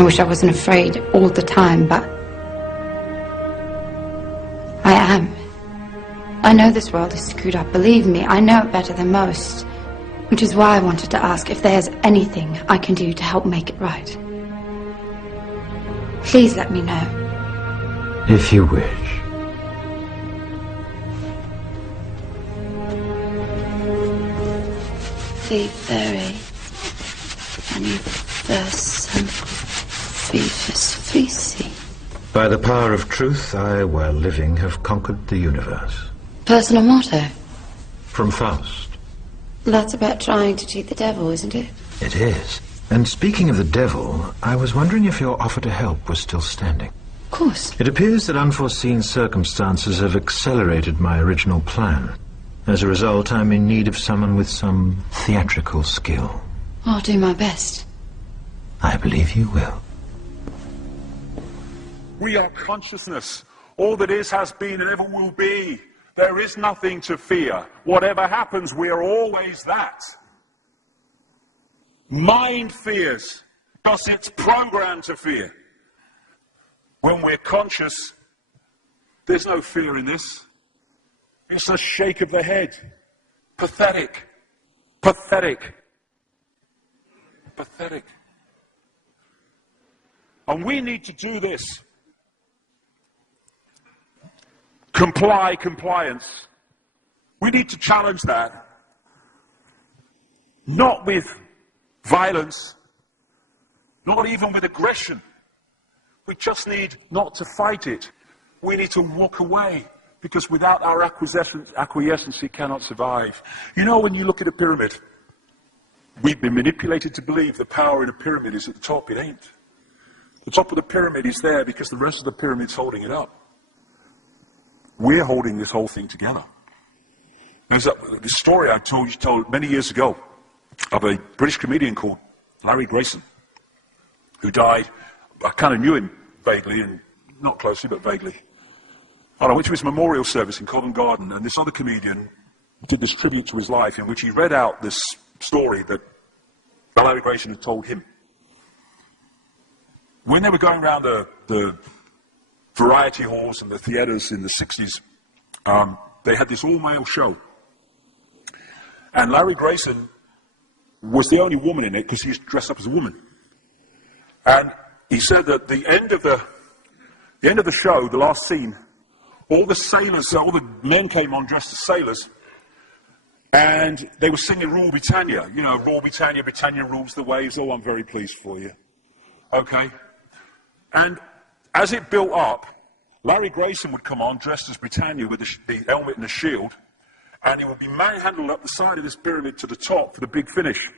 I wish I wasn't afraid all the time, but I am. I know this world is screwed up, believe me, I know it better than most. Which is why I wanted to ask if there's anything I can do to help make it right. Please let me know. If you wish. Be very universum vivus vici. By the power of truth, I, while living, have conquered the universe. Personal motto? From Faust. That's about trying to cheat the devil, isn't it? It is. And speaking of the devil, I was wondering if your offer to help was still standing. Of course. It appears that unforeseen circumstances have accelerated my original plan. As a result, I'm in need of someone with some theatrical skill. I'll do my best. I believe you will. We are consciousness. All that is, has been, and ever will be. There is nothing to fear. Whatever happens, we are always that. Mind fears because it's programmed to fear. When we're conscious, there's no fear in this. It's a shake of the head. Pathetic. Pathetic. Pathetic. And we need to do this. Compliance. We need to challenge that. Not with violence, not even with aggression. We just need not to fight it. We need to walk away, because without our acquiescence, it cannot survive. You know, when you look at a pyramid, we've been manipulated to believe the power in a pyramid is at the top. It ain't. The top of the pyramid is there because the rest of the pyramid's holding it up. We're holding this whole thing together. There's this story I told many years ago of a British comedian called Larry Grayson, who died. I kind of knew him vaguely, and not closely, but vaguely. I went to his memorial service in Covent Garden, and this other comedian did this tribute to his life in which he read out this story that Larry Grayson had told him. When they were going around the variety halls and the theatres in the 60s, they had this all-male show. And Larry Grayson was the only woman in it because he was dressed up as a woman. And he said that the end of the show, the last scene, all the sailors, all the men came on dressed as sailors, and they were singing Rule Britannia. You know, Rule Britannia, Britannia rules the waves. Oh, I'm very pleased for you. Okay? And as it built up, Larry Grayson would come on dressed as Britannia with the helmet and the shield, and he would be manhandled up the side of this pyramid to the top for the big finish.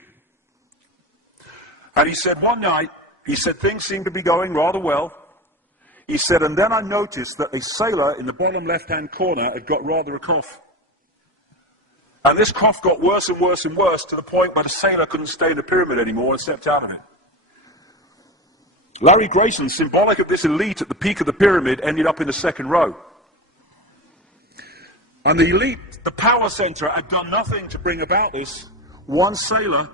And he said one night, he said things seemed to be going rather well. He said, and then I noticed that a sailor in the bottom left-hand corner had got rather a cough. And this cough got worse and worse and worse to the point where the sailor couldn't stay in the pyramid anymore and stepped out of it. Larry Grayson, symbolic of this elite at the peak of the pyramid, ended up in the second row. And the elite, the power center, had done nothing to bring about this. One sailor,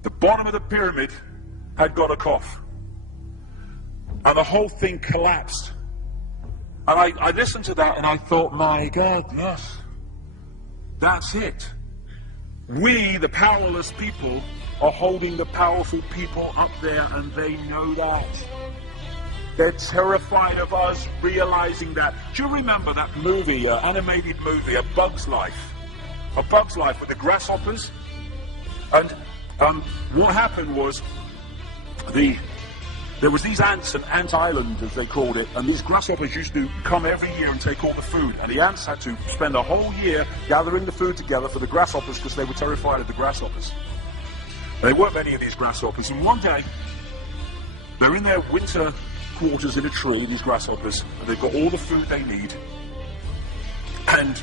the bottom of the pyramid, had got a cough. And the whole thing collapsed. And I listened to that and I thought, my God, yes, that's it. We, the powerless people, are holding the powerful people up there, and they know that. They're terrified of us realizing that. Do you remember that movie, animated movie, A Bug's Life? A Bug's Life with the grasshoppers? And what happened was, there was these ants, an ant island as they called it, and these grasshoppers used to come every year and take all the food, and the ants had to spend a whole year gathering the food together for the grasshoppers because they were terrified of the grasshoppers. There weren't many of these grasshoppers, and one day they're in their winter quarters in a tree, these grasshoppers, and they've got all the food they need, and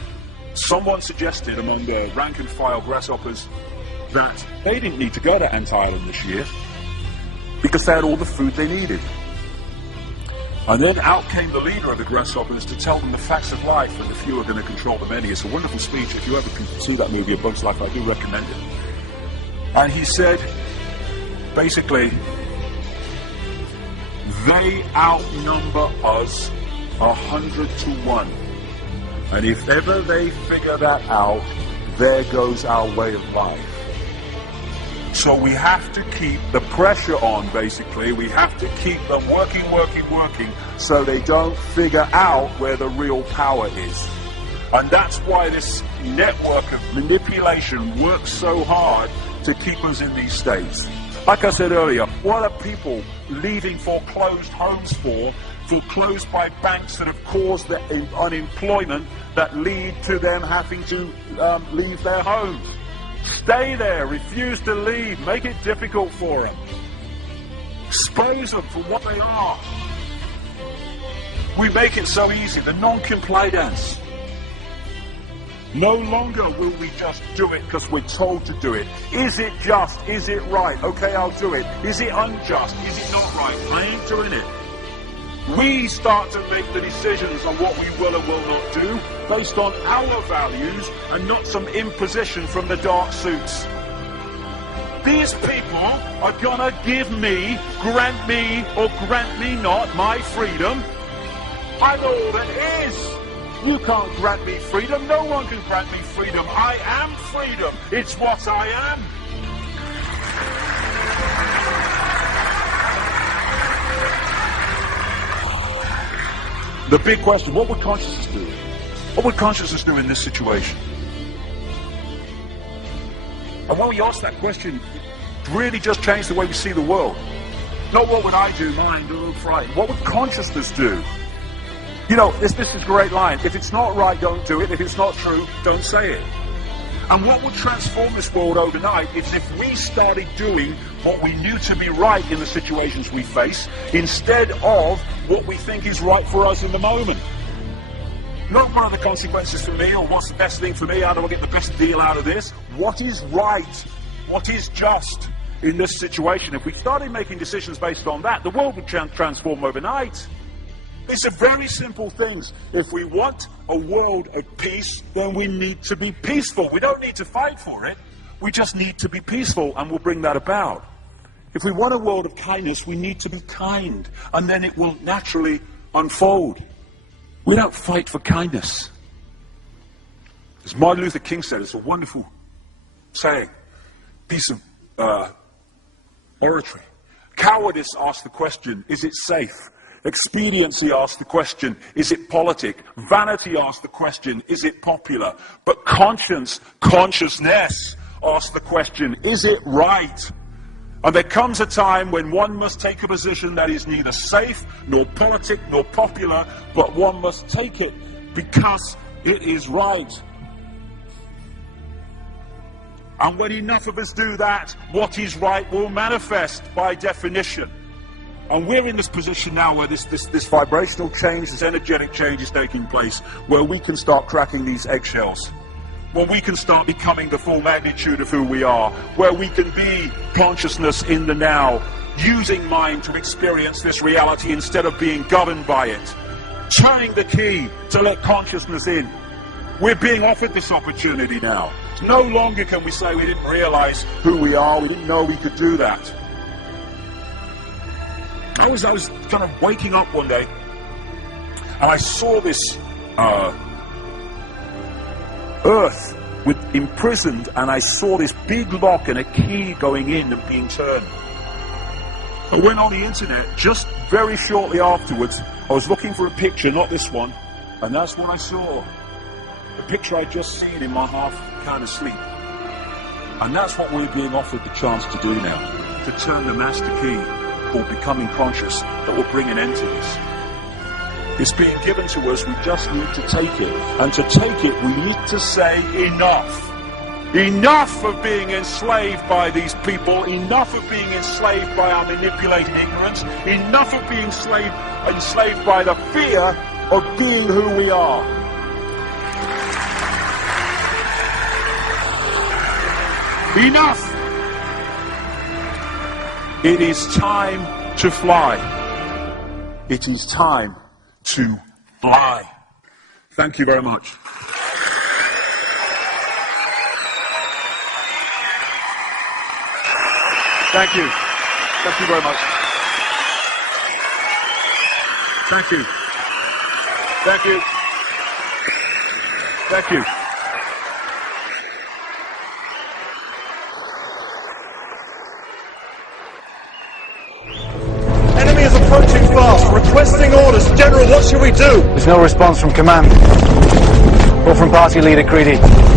someone suggested among the rank and file grasshoppers that they didn't need to go to Ant Island this year because they had all the food they needed. And then out came the leader of the grasshoppers to tell them the facts of life, and the few are going to control the many. It's a wonderful speech. If you ever can see that movie, A Bug's Life, I do recommend it. And he said, basically, They outnumber us 100 to 1. And if ever they figure that out, there goes our way of life. So we have to keep the pressure on, basically. We have to keep them working, so they don't figure out where the real power is. And that's why this network of manipulation works so hard to keep us in these states. Like I said earlier, what are people leaving foreclosed homes for? Foreclosed by banks that have caused the unemployment that lead to them having to leave their homes. Stay there, refuse to leave, make it difficult for them. Expose them for what they are. We make it so easy, the non-compliance. No longer will we just do it because we're told to do it. Is it just? Is it right? Okay, I'll do it. Is it unjust? Is it not right? I ain't doing it. We start to make the decisions on what we will and will not do based on our values and not some imposition from the dark suits. These people are gonna give me, grant me, or grant me not my freedom. I'm all that is. You can't grant me freedom. No one can grant me freedom. I am freedom. It's what I am. The big question, what would consciousness do? What would consciousness do in this situation? And when we ask that question, it really just changed the way we see the world. Not what would I do, mind, frightened. What would consciousness do? You know, this is a great line. If it's not right, don't do it. If it's not true, don't say it. And what would transform this world overnight is if we started doing what we knew to be right in the situations we face, instead of what we think is right for us in the moment. Not what are the consequences for me, or what's the best thing for me, how do I get the best deal out of this? What is right? What is just in this situation? If we started making decisions based on that, the world would transform overnight. These are very simple things. If we want a world of peace, then we need to be peaceful. We don't need to fight for it. We just need to be peaceful, and we'll bring that about. If we want a world of kindness, we need to be kind, and then it will naturally unfold. We don't fight for kindness. As Martin Luther King said, it's a wonderful saying, piece of oratory. Cowardice asks the question, is it safe? Expediency asks the question, is it politic? Vanity asks the question, is it popular? But consciousness asks the question, is it right? And there comes a time when one must take a position that is neither safe, nor politic, nor popular, but one must take it because it is right. And when enough of us do that, what is right will manifest by definition. And we're in this position now where this vibrational change, this energetic change is taking place, where we can start cracking these eggshells, where we can start becoming the full magnitude of who we are, where we can be consciousness in the now, using mind to experience this reality instead of being governed by it, turning the key to let consciousness in. We're being offered this opportunity now. No longer can we say we didn't realize who we are, we didn't know we could do that. I was kind of waking up one day, and I saw this earth imprisoned, and I saw this big lock and a key going in and being turned. I went on the internet just very shortly afterwards. I was looking for a picture, not this one, and that's what I saw. The picture I'd just seen in my half kind of sleep. And that's what we're being offered the chance to do now, to turn the master key, or becoming conscious, that will bring an end to this. It's being given to us, we just need to take it. And to take it, we need to say enough. Enough of being enslaved by these people, enough of being enslaved by our manipulated ignorance, enough of being enslaved by the fear of being who we are. Enough! It is time to fly. It is time to fly. Thank you very much. Thank you. Thank you very much. Thank you. Thank you. Thank you. Enemy is approaching fast. Requesting orders. General, what should we do? There's no response from command or from party leader Creedy.